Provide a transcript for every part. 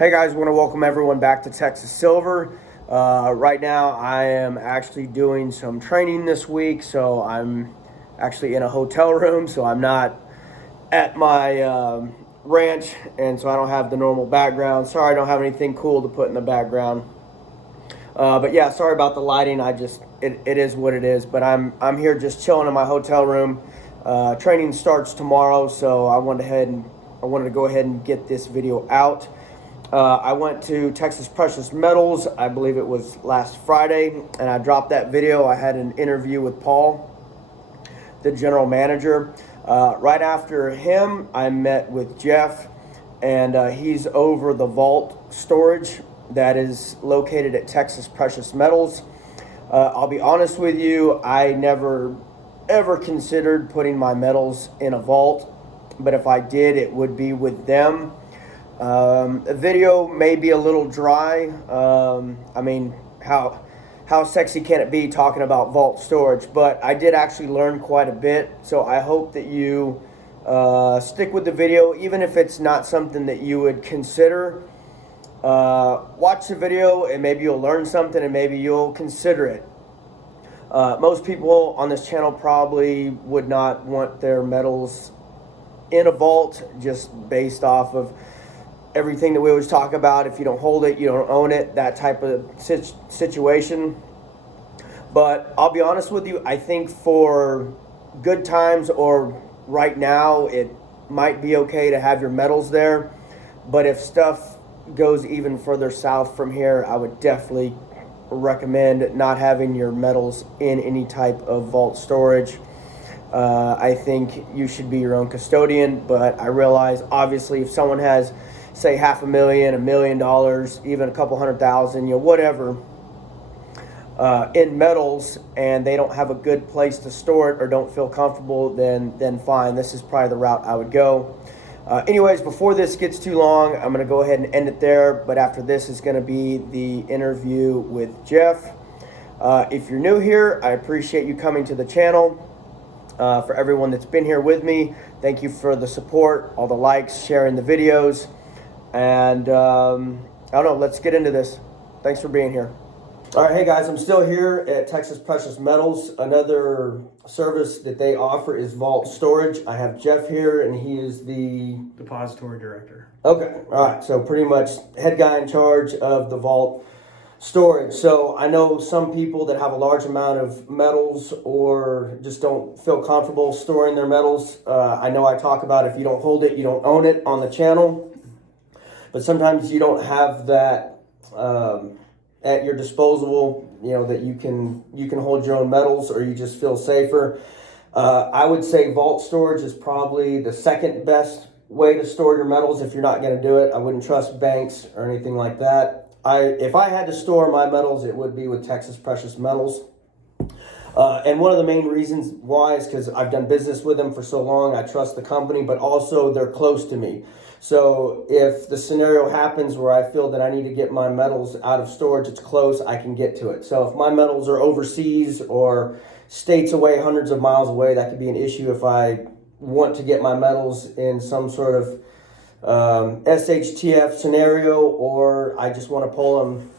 Hey guys, want to welcome everyone back to Texas Silver. Right now I am actually doing some training this week, so I'm actually in a hotel room, so I'm not at my ranch, and so I don't have the normal background. Sorry I don't have anything cool to put in the background. But yeah, sorry about the lighting. It is what it is, but I'm here just chilling in my hotel room. Training starts tomorrow, so I wanted to go ahead and get this video out. I went to Texas Precious Metals, I believe it was last Friday, and I dropped that video. I had an interview with Paul, the general manager. Right after him, I met with Jeff, and he's over the vault storage that is located at Texas Precious Metals. I'll be honest with you, I never ever considered putting my metals in a vault, but if I did, it would be with them. The video may be a little dry. I mean, how sexy can it be talking about vault storage? But I did actually learn quite a bit, so I hope that you stick with the video, even if it's not something that you would consider. Watch the video, and maybe you'll learn something, and maybe you'll consider it. Most people on this channel probably would not want their metals in a vault, just based off of everything that we always talk about. If you don't hold it, you don't own it, that type of situation. But I'll be honest with you, I think for good times or right now, it might be okay to have your metals there. But if stuff goes even further south from here, I would definitely recommend not having your metals in any type of vault storage. I think you should be your own custodian, but I realize obviously if someone has, say, $500,000, $1 million, even a couple $100,000, whatever, in metals, and they don't have a good place to store it or don't feel comfortable, then fine. This is probably the route I would go. Anyways, before this gets too long, I'm going to go ahead and end it there. But after this is going to be the interview with Jeff. If you're new here, I appreciate you coming to the channel. For everyone that's been here with me, thank you for the support, all the likes, sharing the videos. And I don't know, let's get into this. Thanks for being here. All right, hey guys, I'm still here at Texas Precious Metals. Another service that they offer is vault storage. I have Jeff here, and he is the depository director. Okay, all right, so pretty much head guy in charge of the vault storage. So I know some people that have a large amount of metals or just don't feel comfortable storing their metals. I know I talk about if you don't hold it, you don't own it on the channel. But sometimes you don't have that at your disposal, that you can hold your own metals, or you just feel safer. I would say vault storage is probably the second best way to store your metals if you're not going to do it. I wouldn't trust banks or anything like that. If I had to store my metals, it would be with Texas Precious Metals. And one of the main reasons why is because I've done business with them for so long. I trust the company, but also they're close to me. So if the scenario happens where I feel that I need to get my metals out of storage, it's close, I can get to it. So if my metals are overseas or states away, hundreds of miles away, that could be an issue if I want to get my metals in some sort of SHTF scenario, or I just want to pull them.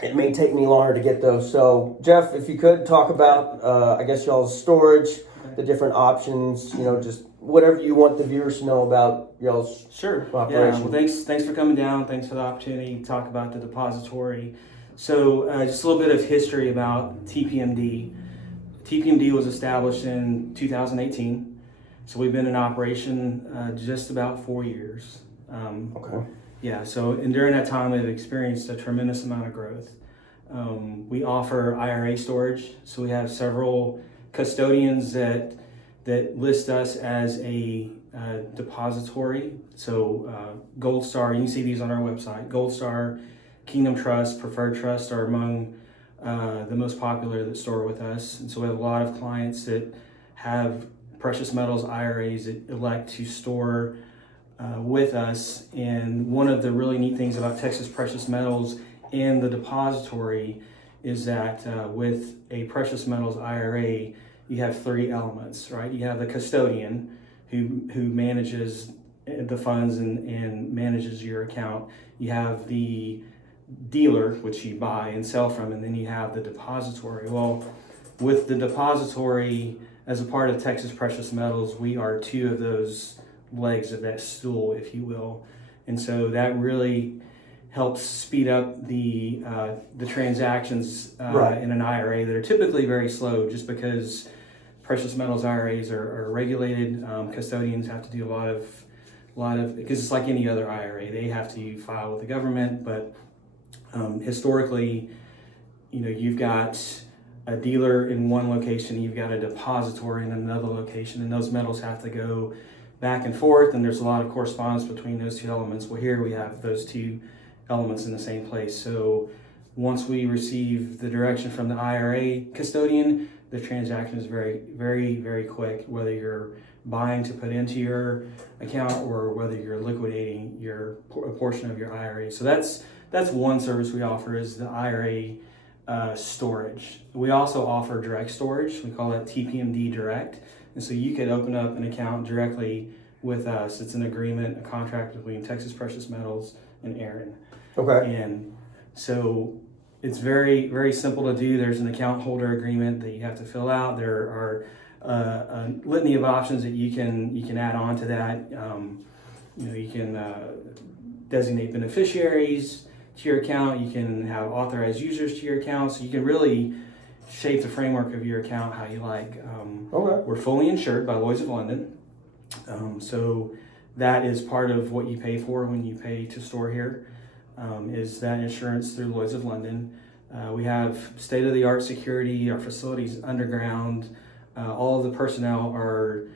It may take me longer to get those. So Jeff, if you could talk about, I guess y'all's storage, the different options, just whatever you want the viewers to know about y'all's operation. Yeah, well, thanks for coming down. Thanks for the opportunity to talk about the depository. So just a little bit of history about TPMD. TPMD was established in 2018. So we've been in operation just about 4 years. Okay. Yeah, and during that time, we've experienced a tremendous amount of growth. We offer IRA storage, so we have several custodians that list us as a depository. So Gold Star, you can see these on our website. Gold Star, Kingdom Trust, Preferred Trust are among the most popular that store with us. And so we have a lot of clients that have precious metals IRAs that elect to store with us. And one of the really neat things about Texas Precious Metals and the depository is that with a precious metals IRA, you have three elements, right? You have the custodian who manages the funds and manages your account. You have the dealer, which you buy and sell from, and then you have the depository. Well, with the depository, as a part of Texas Precious Metals, we are two of those legs of that stool, if you will. And so that really helps speed up the transactions Right. in an IRA that are typically very slow, just because precious metals IRAs are regulated. Custodians have to do a lot of because it's like any other IRA. They have to file with the government, but historically, you've got a dealer in one location, you've got a depository in another location, and those metals have to go back and forth, and there's a lot of correspondence between those two elements. Well, here we have those two elements in the same place. So once we receive the direction from the IRA custodian, the transaction is very, very, very quick, whether you're buying to put into your account or whether you're liquidating a portion of your IRA. So that's one service we offer, is the IRA storage. We also offer direct storage. We call it TPMD Direct. And so you could open up an account directly with us. It's an agreement, a contract between Texas Precious Metals and Aaron. Okay. And so it's very, very simple to do. There's an account holder agreement that you have to fill out. There are a litany of options that you can add on to that. You can designate beneficiaries to your account. You can have authorized users to your account. So you can really shape the framework of your account how you like. Okay. We're fully insured by Lloyd's of London. So that is part of what you pay for when you pay to store here, is that insurance through Lloyd's of London. We have state-of-the-art security. Our facility's underground. All of the personnel are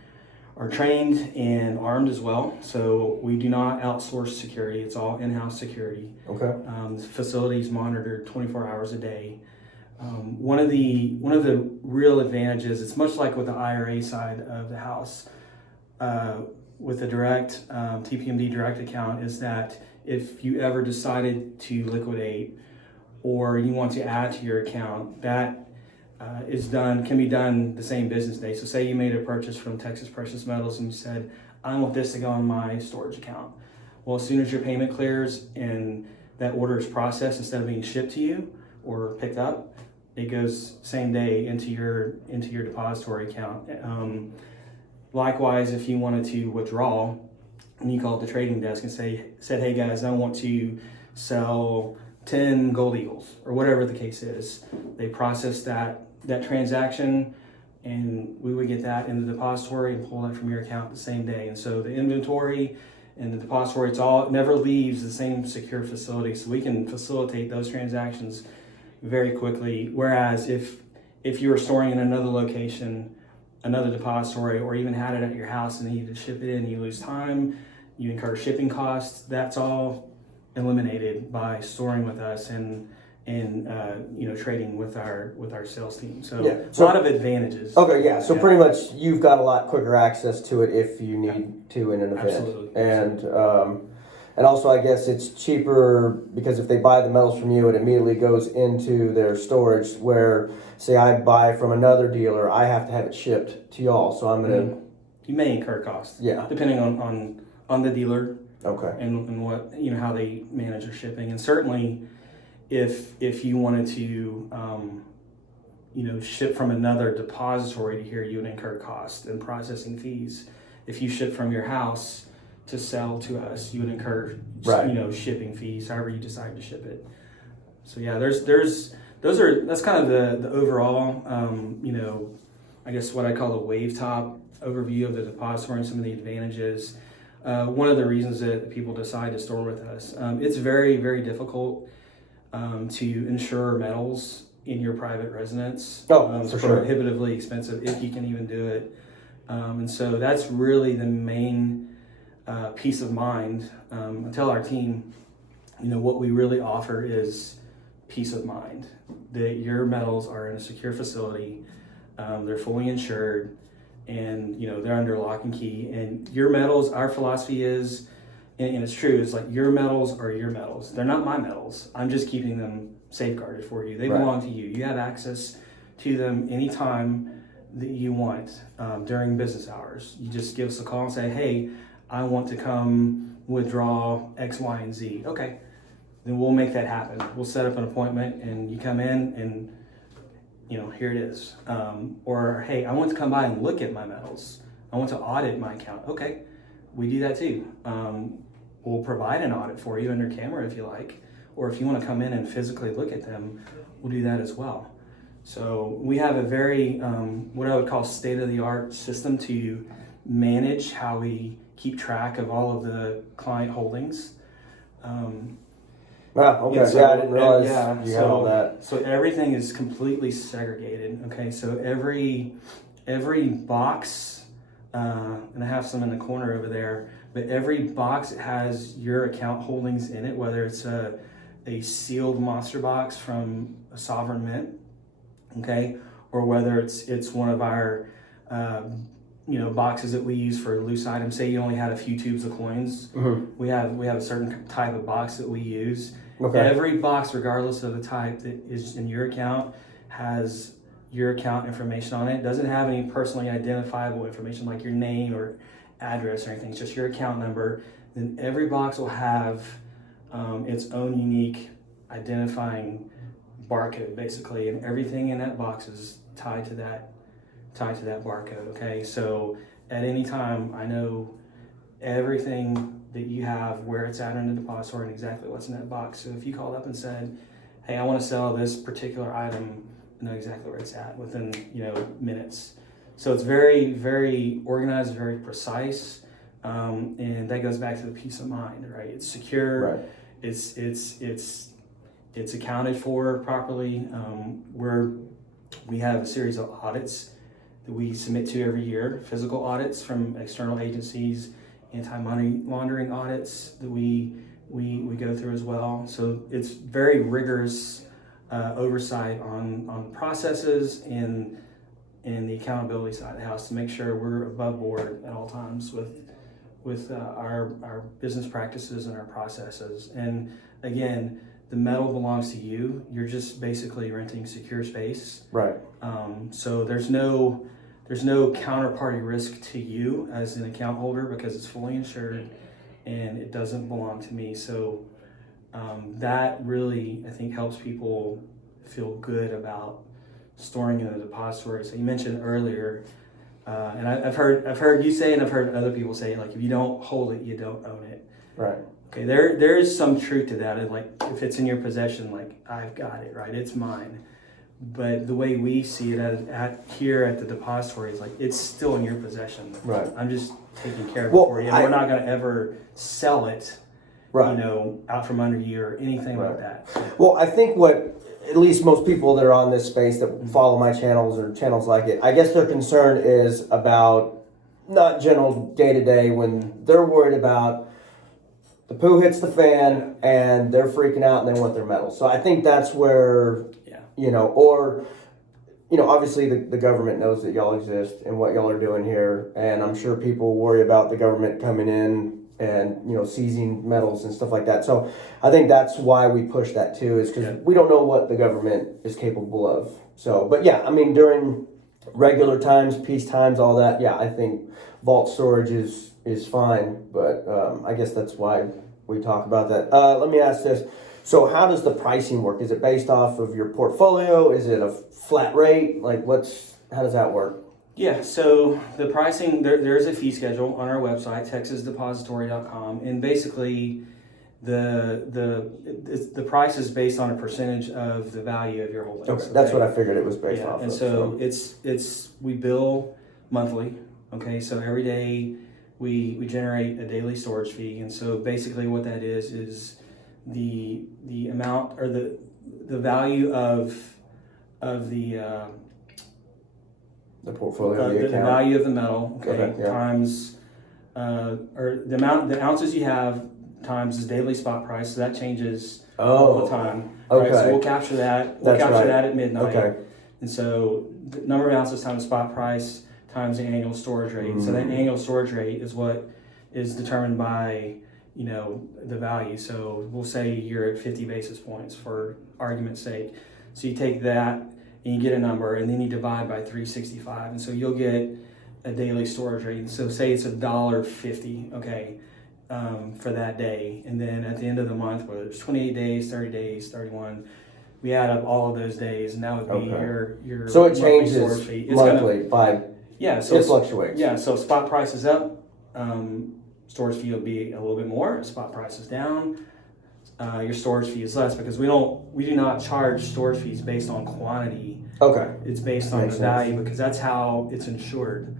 trained and armed as well. So we do not outsource security. It's all in-house security. Okay. The facility's monitored 24 hours a day. One of the real advantages, it's much like with the IRA side of the house, with the direct TPMD direct account, is that if you ever decided to liquidate or you want to add to your account, that can be done the same business day. So say you made a purchase from Texas Precious Metals and you said, I want this to go in my storage account. Well, as soon as your payment clears and that order is processed, instead of being shipped to you or picked up, it goes same day into your depository account. Likewise, if you wanted to withdraw, and you call the trading desk and said, hey guys, I want to sell 10 gold eagles, or whatever the case is, they process that transaction, and we would get that in the depository and pull that from your account the same day. And so the inventory and the depository, it never leaves the same secure facility, so we can facilitate those transactions very quickly. Whereas if you were storing in another location, another depository, or even had it at your house and needed to ship it in, you lose time, you incur shipping costs. That's all eliminated by storing with us and trading with our sales team. So, yeah, a lot of advantages. Okay, yeah. So pretty much you've got a lot quicker access to it if you need to in an event. Absolutely. And also, I guess it's cheaper because if they buy the metals from you, it immediately goes into their storage. Where, say, I buy from another dealer, I have to have it shipped to y'all. So I'm gonna. You may incur costs. Yeah. Depending on the dealer. Okay. And what how they manage their shipping, and certainly, if you wanted to ship from another depository to here, you would incur costs and processing fees. If you ship from your house to sell to us, you would incur shipping fees, however you decide to ship it. So yeah, that's kind of the overall I guess what I call the wave top overview of the depository and some of the advantages. One of the reasons that people decide to store with us, it's very, very difficult to insure metals in your private residence. It's prohibitively expensive if you can even do it. And so that's really the main peace of mind. I tell our team, what we really offer is peace of mind, that your metals are in a secure facility, they're fully insured, and they're under lock and key. And your metals, our philosophy is, and it's true, it's like your metals are your metals. They're not my metals. I'm just keeping them safeguarded for you. They belong to you. You have access to them anytime that you want during business hours. You just give us a call and say, hey, I want to come withdraw X, Y, and Z. Okay, then we'll make that happen. We'll set up an appointment and you come in and, here it is. Or, hey, I want to come by and look at my metals. I want to audit my account. Okay, we do that too. We'll provide an audit for you under camera if you like, or if you want to come in and physically look at them, we'll do that as well. So we have a very, what I would call state-of-the-art system to manage how we keep track of all of the client holdings. Wow, okay. So, I didn't realize you had so, all that. So everything is completely segregated. Okay, so every box, and I have some in the corner over there, but every box has your account holdings in it, whether it's a sealed monster box from a sovereign mint, okay, or whether it's one of our boxes that we use for loose items. Say you only had a few tubes of coins. Mm-hmm. We have a certain type of box that we use. Okay. Every box, regardless of the type that is in your account, has your account information on it. It doesn't have any personally identifiable information like your name or address or anything. It's just your account number. Then every box will have its own unique identifying barcode, basically, and everything in that box is tied to that barcode. Okay, so at any time, I know everything that you have, where it's at in the depository, and exactly what's in that box. So if you called up and said, "Hey, I want to sell this particular item," I know exactly where it's at within minutes. So it's very, very organized, very precise, and that goes back to the peace of mind, right? It's secure. Right. It's accounted for properly. We have a series of audits that we submit to every year, physical audits from external agencies, anti-money laundering audits that we go through as well. So it's very rigorous oversight on processes and the accountability side of the house to make sure we're above board at all times with our business practices and our processes. And again, the metal belongs to you. You're just basically renting secure space. Right. So there's no counterparty risk to you as an account holder because it's fully insured and it doesn't belong to me. So that really, I think, helps people feel good about storing in a depository. So you mentioned earlier, and I've heard you say, and I've heard other people say, like, if you don't hold it, you don't own it. Right. Okay, there is some truth to that. And like, if it's in your possession, like, I've got it, right? It's mine. But the way we see it here at the depository is like, it's still in your possession. Right. I'm just taking care of it for you. And we're not going to ever sell it, right, out from under you or anything right. like that. Well, I think what, at least most people that are on this space that follow my channels or channels like it, I guess their concern is about not general day-to-day when they're worried about the poo hits the fan and they're freaking out and they want their metal. So I think that's where, obviously the government knows that y'all exist and what y'all are doing here. And I'm sure people worry about the government coming in and, seizing metals and stuff like that. So I think that's why we push that too, is because we don't know what the government is capable of. So, but yeah, I mean, during regular times, peace times, all that, yeah, I think vault storage is fine. But I guess that's why we talk about that. Let me ask this. So how does the pricing work? Is it based off of your portfolio? Is it a flat rate? Like how does that work? Yeah, so the pricing, there's a fee schedule on our website, texasdepository.com, and basically the price is based on a percentage of the value of your holdings. Okay, that's what I figured it was based off of. And so it's we bill monthly, okay, so every day we generate a daily storage fee, and so basically what that is the amount or the value of the portfolio, the value of the metal, okay, yeah. times or the ounces you have times the daily spot price. So that changes all the time. Okay. Right? So we'll capture that. We'll capture that at midnight. Okay. And so the number of ounces times spot price times the annual storage rate. So that annual storage rate is what is determined by the value. So we'll say you're at 50 basis points for argument's sake. So you take that and you get a number, and then you divide by 365, and so you'll get a daily storage rate. So say it's $1.50, okay, for that day. And then at the end of the month, whether it's 28 days, 30 days, 31, we add up all of those days, and that would be your So it monthly changes storage fee. It's monthly by, so it fluctuates. Yeah, so if spot price is up, storage fee will be a little bit more. If spot price is down, your storage fee is less, because we do not charge storage fees based on quantity. Okay. It's based on Makes the sense. value, because that's how it's insured.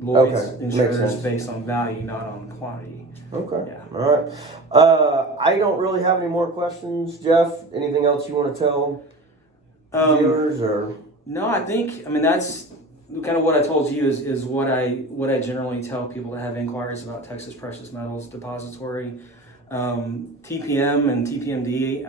Lloyd's Okay. insurance Makes is sense. based on value, not on quantity. Okay. Yeah. All right. I don't really have any more questions, Jeff. Anything else you want to tell viewers or? No, I mean that's kind of what I told you is what I generally tell people that have inquiries about Texas Precious Metals Depository. TPM and TPMD,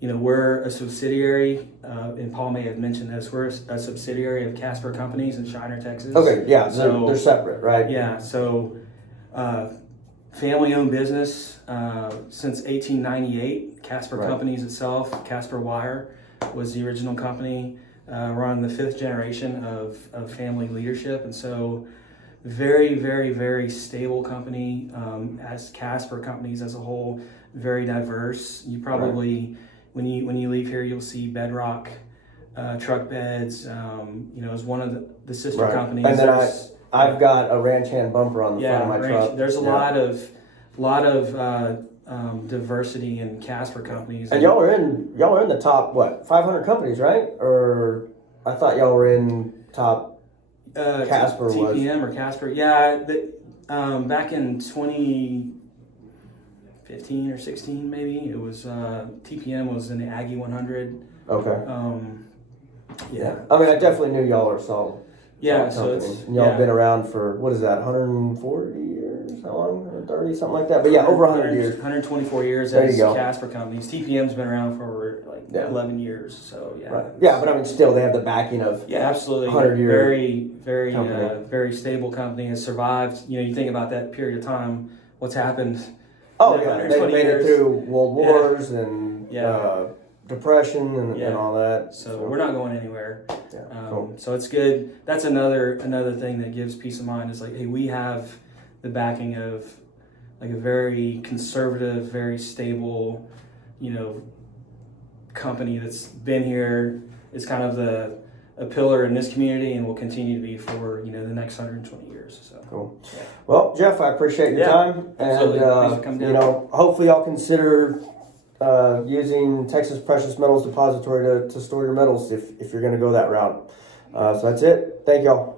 we're a subsidiary, and Paul may have mentioned this, we're a subsidiary of Casper Companies in Shiner, Texas. Okay, yeah, so they're separate, right? Yeah, so family-owned business since 1898. Casper Companies itself, Casper Wire, was the original company. We're on the 5th generation of family leadership, and so very, very, very stable company. As Casper Companies as a whole, very diverse. You probably when you leave here, you'll see Bedrock truck beds. As one of the sister companies. And then I've got a ranch hand bumper on the front of my truck. There's a lot of diversity in Casper Companies. And y'all are in the top 500 companies, right? Or I thought y'all were in top. Casper TPM or Casper, yeah. Back in 2015 or 16, maybe it was TPM was in the Aggie 100. Okay. Yeah. I mean, I definitely knew y'all are solid. Yeah. So it's y'all have been around for what is that? 140 years? How long? 130, something like that. But yeah, over 100 years. 124 years there as Casper Companies. TPM's been around for 11 years. So yeah. Right. Yeah, but I mean, still they have the backing of absolutely 100 years. Very, very, very stable company, has survived. You think about that period of time. What's happened? Oh yeah, they made it through World Wars and Depression and all that. So we're not going anywhere. Yeah. Cool. So it's good. That's another thing that gives peace of mind is hey, we have the backing of a very conservative, very stable, company that's been here, is kind of a pillar in this community and will continue to be for the next 120 years. So cool. Yeah. Well, Jeff, I appreciate your time, absolutely. Thanks for coming down. Hopefully y'all consider using Texas Precious Metals Depository to store your metals if you're going to go that route. So that's it. Thank y'all.